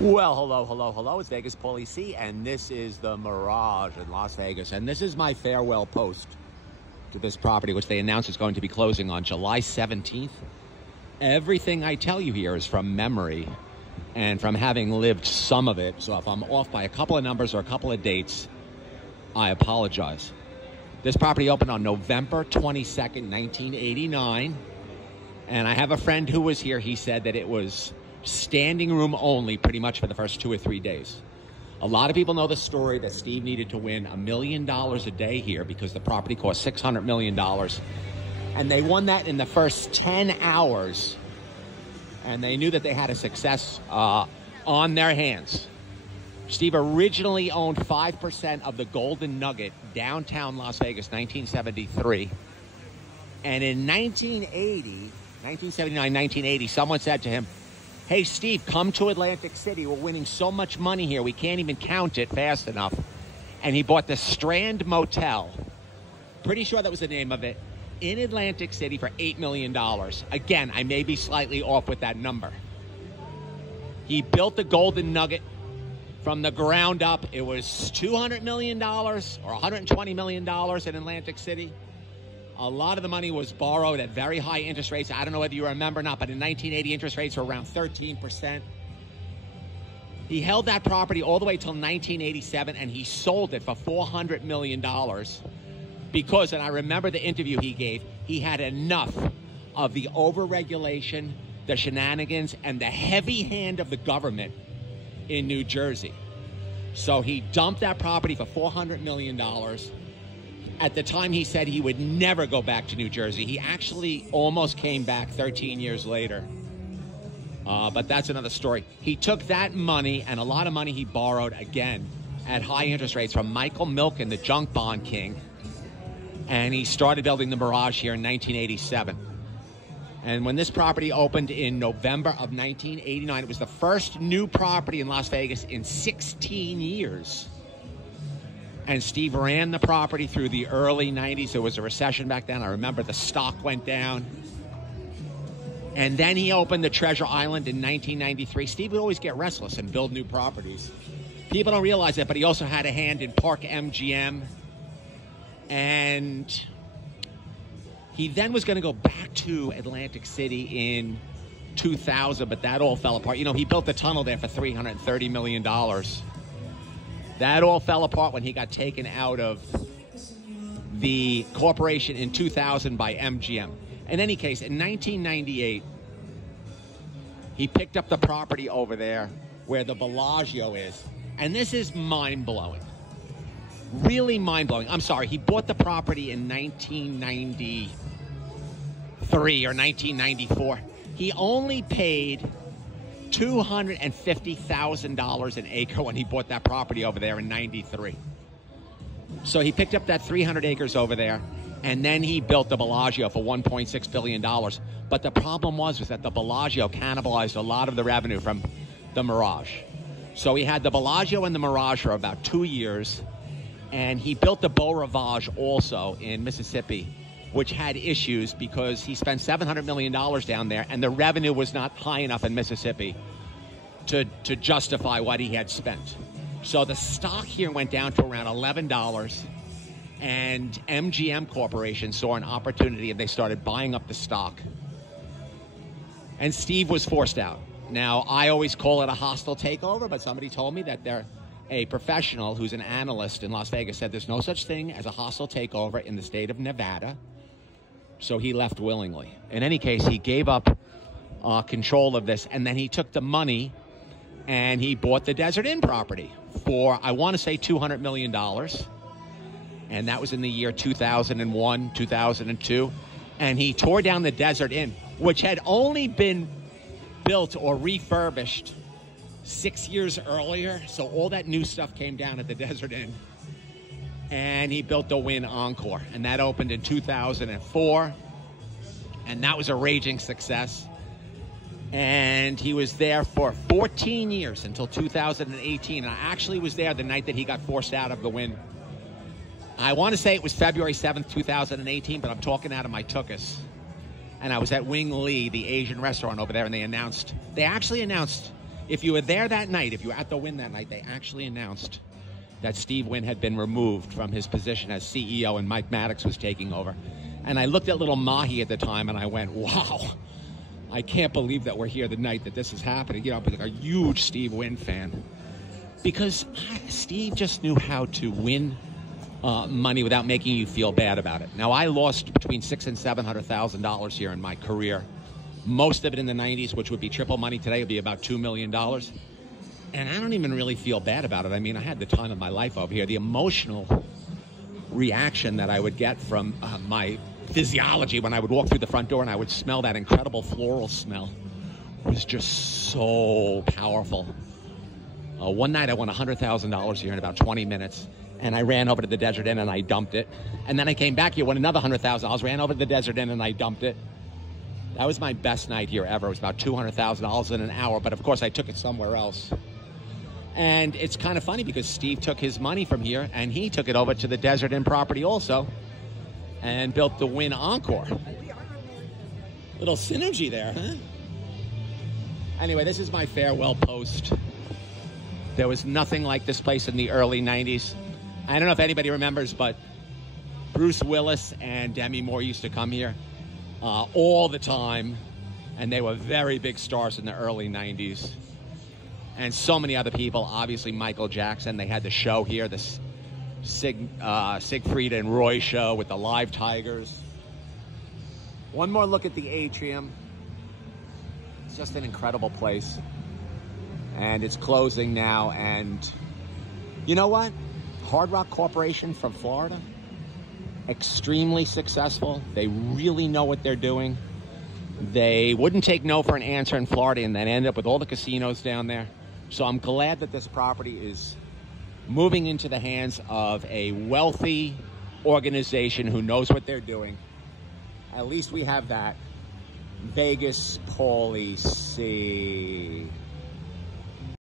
Well, hello. It's Vegas Paulie C, and this is the Mirage in Las Vegas. And this is my farewell post to this property, which they announced is going to be closing on July 17th. Everything I tell you here is from memory and from having lived some of it. So if I'm off by a couple of numbers or a couple of dates, I apologize. This property opened on November 22nd, 1989. And I have a friend who was here. He said that it was standing room only pretty much for the first 2 or 3 days. A lot of people know the story that Steve needed to win $1 million a day here because the property cost $600 million. And they won that in the first 10 hours. And they knew that they had a success on their hands. Steve originally owned 5% of the Golden Nugget, downtown Las Vegas, 1973. And in 1979, 1980, someone said to him, "Hey, Steve, come to Atlantic City. We're winning so much money here. We can't even count it fast enough." And he bought the Strand Motel, pretty sure that was the name of it, in Atlantic City for $8 million. Again, I may be slightly off with that number. He built the Golden Nugget from the ground up. It was $200 million or $120 million in Atlantic City. A lot of the money was borrowed at very high interest rates. I don't know whether you remember or not, but in 1980, interest rates were around 13%. He held that property all the way till 1987, and he sold it for $400 million because, and I remember the interview he gave, he had enough of the overregulation, the shenanigans, and the heavy hand of the government in New Jersey. So he dumped that property for $400 million. At the time, he said he would never go back to New Jersey. He actually almost came back 13 years later. But that's another story. He took that money and a lot of money he borrowed, again, at high interest rates from Michael Milken, the junk bond king. And he started building the Mirage here in 1987. And when this property opened in November of 1989, it was the first new property in Las Vegas in 16 years. And Steve ran the property through the early 90s. There was a recession back then. I remember the stock went down. And then he opened the Treasure Island in 1993. Steve would always get restless and build new properties. People don't realize that, but he also had a hand in Park MGM. And he then was going to go back to Atlantic City in 2000, but that all fell apart. You know, he built the tunnel there for $330 million. That all fell apart when he got taken out of the corporation in 2000 by MGM. In any case, in 1998, he picked up the property over there where the Bellagio is. And this is mind-blowing. Really mind-blowing. I'm sorry, he bought the property in 1993 or 1994. He only paid $250,000 an acre when he bought that property over there in 93. So he picked up that 300 acres over there, and then he built the Bellagio for $1.6 billion. But the problem was that the Bellagio cannibalized a lot of the revenue from the Mirage. So he had the Bellagio and the Mirage for about 2 years, and he built the Beau Rivage also in Mississippi, which had issues because he spent $700 million down there, and the revenue was not high enough in Mississippi to justify what he had spent. So the stock here went down to around $11, and MGM Corporation saw an opportunity, and they started buying up the stock. And Steve was forced out. Now, I always call it a hostile takeover, but somebody told me that a professional who's an analyst in Las Vegas said there's no such thing as a hostile takeover in the state of Nevada. So he left willingly. In any case, he gave up control of this, and then he took the money and he bought the Desert Inn property for, I want to say, $200 million. And that was in the year 2001, 2002. And he tore down the Desert Inn, which had only been built or refurbished 6 years earlier. So all that new stuff came down at the Desert Inn. And he built the Wynn Encore, and that opened in 2004, and that was a raging success. And he was there for 14 years until 2018, and I actually was there the night that he got forced out of the Wynn. I want to say it was February 7th, 2018, but I'm talking out of my tuchus. And I was at Wing Lee, the Asian restaurant over there, and they actually announced If you were there that night, if you were at the Wynn that night, they actually announced that Steve Wynn had been removed from his position as CEO and Mike Maddox was taking over. And I looked at little Mahi at the time and I went, wow, I can't believe that we're here the night that this is happening. You know, I'm a huge Steve Wynn fan. Because Steve just knew how to win money without making you feel bad about it. Now, I lost between $600,000 and $700,000 here in my career. Most of it in the 90s, which would be triple money today, would be about $2 million. And I don't even really feel bad about it. I mean, I had the time of my life over here. The emotional reaction that I would get from my physiology when I would walk through the front door and I would smell that incredible floral smell was just so powerful. One night I won $100,000 here in about 20 minutes, and I ran over to the Desert Inn and I dumped it. And then I came back here, won another $100,000, ran over to the Desert Inn and I dumped it. That was my best night here ever. It was about $200,000 in an hour, but of course I took it somewhere else. And it's kind of funny because Steve took his money from here and he took it over to the Desert Inn property also and built the Wynn Encore. Little synergy there, huh? Anyway, this is my farewell post. There was nothing like this place in the early 90s. I don't know if anybody remembers, but Bruce Willis and Demi Moore used to come here all the time, and they were very big stars in the early 90s. And so many other people, obviously Michael Jackson. They had the show here, this Siegfried and Roy show with the live tigers. One more look at the atrium. It's just an incredible place. And it's closing now. And you know what? Hard Rock Corporation from Florida, extremely successful. They really know what they're doing. They wouldn't take no for an answer in Florida and then end up with all the casinos down there. So I'm glad that this property is moving into the hands of a wealthy organization who knows what they're doing. At least we have that. Vegas Policy.